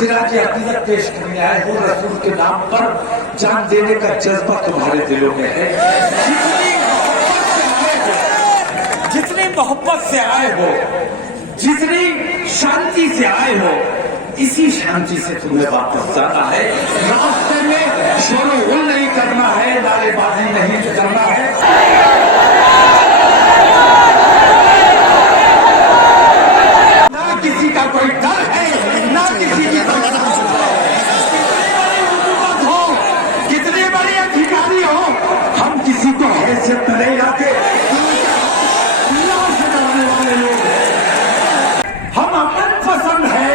सिराज अकीदत पेश करने आए हो, रसूल के नाम पर जान देने का जज्बा तुम्हारे दिलों में है। जितनी मोहब्बत से आए हो, जितनी शांति से आए हो, इसी शांति से तुम्हें वापस जाना है। रास्ते में शोर-गुल नहीं करना है, नारेबाजी नहीं करना है। ना किसी का कोई डर है, ना किसी की कोई कितनी बड़ी हुकूमत हो, कितनी बड़ी अधिकारी हो, हम किसी को हैसियत नहीं आते। अल्लाह से डरने वाले लोग हैं, हम अमन पसंद है,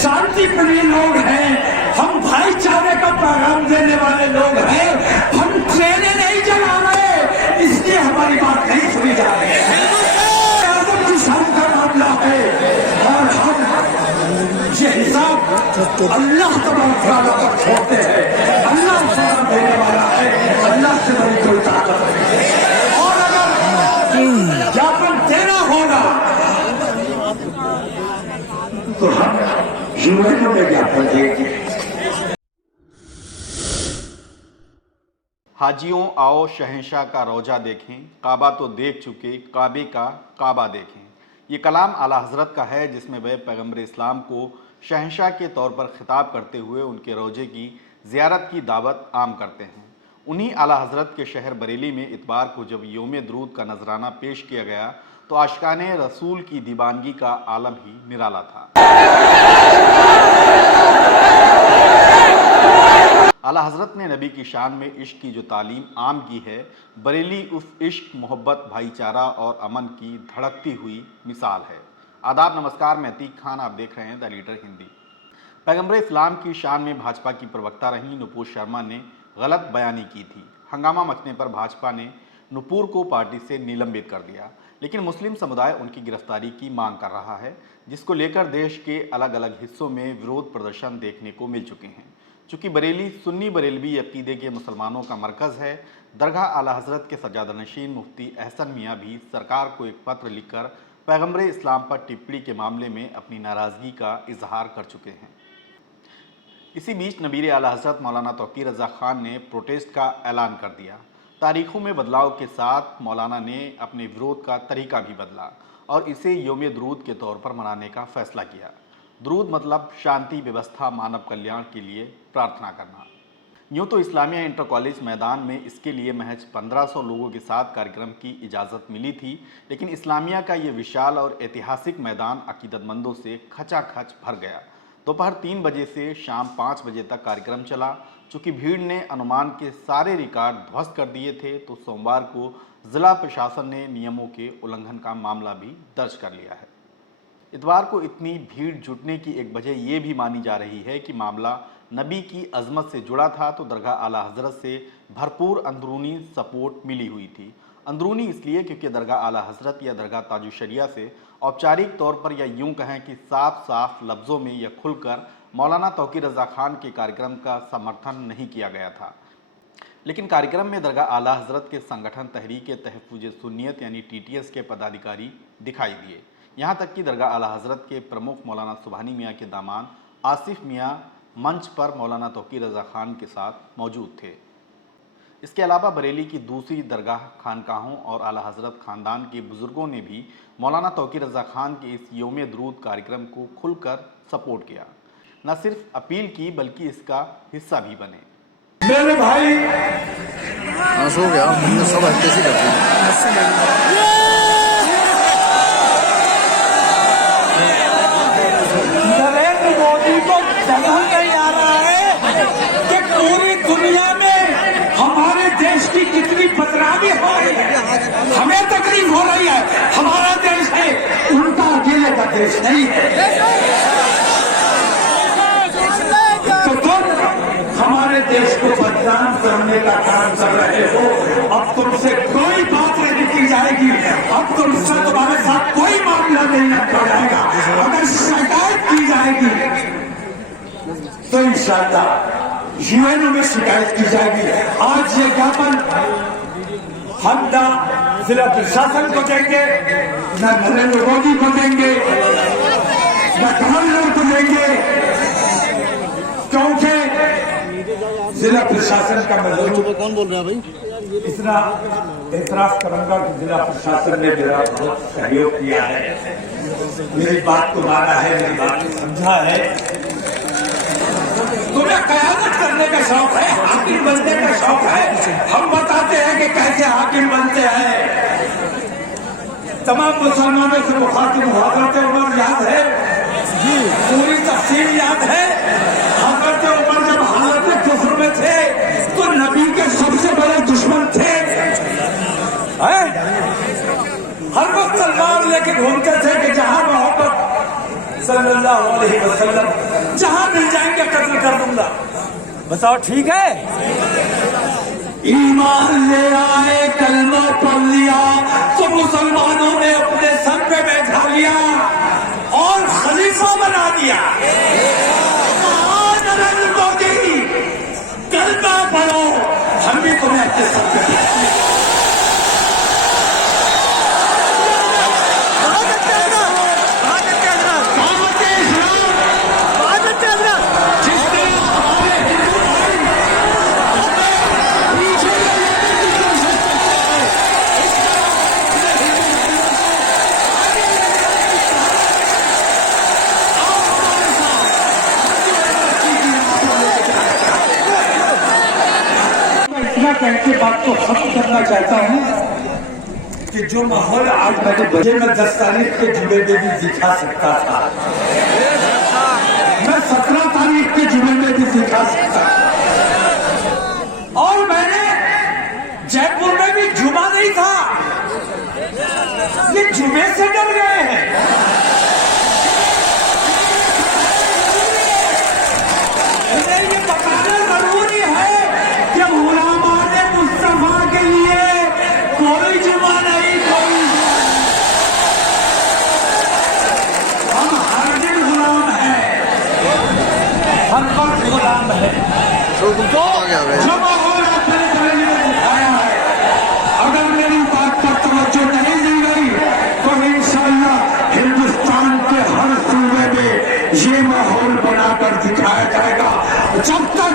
शांति प्रिय लोग हैं, हम भाईचारे का पैगाम देने वाले लोग हैं। हम ट्रेनें नहीं चला रहे, इसलिए हमारी बात नहीं सुनी जा रही है। शान का मामला है और हम ये हिसाब अल्लाह तबारक पर छोड़ते हैं। अल्लाह फजल देने वाला है, अल्लाह से बड़ी कोई ताकत नहीं है। और अगर ज्ञापन देना होगा तो हम यूएनओ में ज्ञापन देंगे। हाजियों आओ शहंशाह का रोजा देखें, काबा तो देख चुके, काबे का काबा देखें। ये कलाम आला हज़रत का है, जिसमें वह पैगम्बर इस्लाम को शहंशाह के तौर पर खिताब करते हुए उनके रोजे की ज़ियारत की दावत आम करते हैं। उन्हीं आला हज़रत के शहर बरेली में इतवार को जब यौम दरूद का नजराना पेश किया गया तो आशिकाने रसूल की दीवानगी का आलम ही निराला था। आला हज़रत ने नबी की शान में इश्क की जो तालीम आम की है, बरेली उस इश्क, मोहब्बत, भाईचारा और अमन की धड़कती हुई मिसाल है। आदाब, नमस्कार, मैं अतीक खान, आप देख रहे हैं द लीडर हिंदी। पैगम्बर इस्लाम की शान में भाजपा की प्रवक्ता रही नुपुर शर्मा ने गलत बयानी की थी। हंगामा मचने पर भाजपा ने नुपुर को पार्टी से निलंबित कर दिया, लेकिन मुस्लिम समुदाय उनकी गिरफ्तारी की मांग कर रहा है, जिसको लेकर देश के अलग अलग हिस्सों में विरोध प्रदर्शन देखने को मिल चुके हैं। चूँकि बरेली सुन्नी बरेलवी अकीदे के मुसलमानों का मरकज़ है, दरगाह आला हज़रत के सज्जादनशीन मुफ्ती अहसन मियाँ भी सरकार को एक पत्र लिखकर पैगम्बर इस्लाम पर टिप्पणी के मामले में अपनी नाराज़गी का इजहार कर चुके हैं। इसी बीच नबीर आला हज़रत मौलाना तौक़ीर रज़ा ख़ान ने प्रोटेस्ट का ऐलान कर दिया। तारीखों में बदलाव के साथ मौलाना ने अपने विरोध का तरीका भी बदला और इसे यौम दरूद के तौर पर मनाने का फ़ैसला किया। दरूद मतलब शांति, व्यवस्था, मानव कल्याण के लिए प्रार्थना करना। यूँ तो इस्लामिया इंटर कॉलेज मैदान में इसके लिए महज 1500 लोगों के साथ कार्यक्रम की इजाज़त मिली थी, लेकिन इस्लामिया का ये विशाल और ऐतिहासिक मैदान अकीदतमंदों से खचाखच भर गया। दोपहर 3 बजे से शाम 5 बजे तक कार्यक्रम चला। चूँकि भीड़ ने अनुमान के सारे रिकॉर्ड ध्वस्त कर दिए थे, तो सोमवार को ज़िला प्रशासन ने नियमों के उल्लंघन का मामला भी दर्ज कर लिया है। इतवार को इतनी भीड़ जुटने की एक वजह ये भी मानी जा रही है कि मामला नबी की अज़मत से जुड़ा था, तो दरगाह आला हज़रत से भरपूर अंदरूनी सपोर्ट मिली हुई थी। अंदरूनी इसलिए क्योंकि दरगाह आला हज़रत या दरगाह ताजुश शरिया से औपचारिक तौर पर, या यूँ कहें कि साफ साफ लफ्ज़ों में या खुलकर मौलाना तौक़ीर रज़ा ख़ान के कार्यक्रम का समर्थन नहीं किया गया था। लेकिन कार्यक्रम में दरगाह आला हज़रत के संगठन तहरीक तहफ़्फ़ुज़ सुन्नियत यानी TTS के पदाधिकारी दिखाई दिए। यहाँ तक कि दरगाह आला हज़रत के प्रमुख मौलाना सुबहानी मियाँ के दामाद आसिफ मियाँ मंच पर मौलाना तौक़ीर रज़ा ख़ान के साथ मौजूद थे। इसके अलावा बरेली की दूसरी दरगाह खानकाहों और आला हज़रत ख़ानदान के बुज़ुर्गों ने भी मौलाना तौक़ीर रज़ा ख़ान के इस यौम दरूद कार्यक्रम को खुलकर सपोर्ट किया। न सिर्फ अपील की बल्कि इसका हिस्सा भी बने। मेरे भाई हो गया, सब कैसे करते नरेंद्र मोदी को जगह नहीं आ रहा है कि पूरी दुनिया में हमारे देश की कितनी बदनामी हो रही है, हमें तकलीफ हो रही है। हमारा देश है, उनका अकेले का देश नहीं है। तो तुम हमारे देश को बदनाम करने का काम कर रहे हो। अब तुमसे कोई बात नहीं की जाएगी, अब तुमसे तुम्हारे साथ कोई मामला नहीं रखा जाएगा। अगर शिकायत की जाएगी तो इंशाअल्लाह यूएनओ में शिकायत की जाएगी। आज ये ज्ञापन हम ना जिला प्रशासन को देंगे, न नरेंद्र मोदी को देंगे, न गवर्नर को देंगे। जिला प्रशासन का मैं जरूर सुबह कौन बोल रहा है भाई? इतना एतराफ करूंगा कि जिला प्रशासन ने मेरा बहुत सहयोग किया है, मेरी बात को माना है, मेरी बात को समझा है। तुम्हें कयामत करने का शौक है, हाकिम बनने का शौक है। हम बताते हैं कि कैसे हाकिम बनते हैं। तमाम मुसलमानों से मुखातिब हजरत उमर याद है, पूरी तफसील याद है। हजरत उमर जब हालत कुफ्र में थे तो नबी के सबसे बड़े दुश्मन थे। हर वक्त तलवार लेके घूमते थे कि जहां मोहब्बत सल्लल्लाहु अलैहि वसल्लम जहां मिल जाएंगे कत्ल कर दूंगा। बताओ ठीक है? ईमान ले आए, कलमा पढ़ लिया तो मुसलमानों ने अपने सर पे बैठा लिया और खलीफा बना दिया। नरेंद्र मोदी कलमा पढ़ो, हम भी तुम्हें अपने सर पे कह के बात को खत्म करना चाहता हूँ कि जो माहौल आज मैंने बजे में 10 तारीख के जुमे में भी दिखा सकता था, मैं 17 तारीख के जुमे में भी दिखा सकता था। और मैंने जयपुर में भी जुमा नहीं था, ये जुमे से डर गए हैं। ये बताना जरूरी है कि गुलामाने मुस्तफा के लिए कोई जुमा नहीं, कोई हम हर दिन गुलाम हैं, हर वक्त गुलाम है। तो तुमको आ गया भाई। जो माहौल आपने करेंगे दिखाया है, अगर मेरी बात पर तवज्जो नहीं दी गई तो इंशाअल्लाह हिंदुस्तान के हर सूबे में ये माहौल बनाकर दिखाया जाएगा। जब तक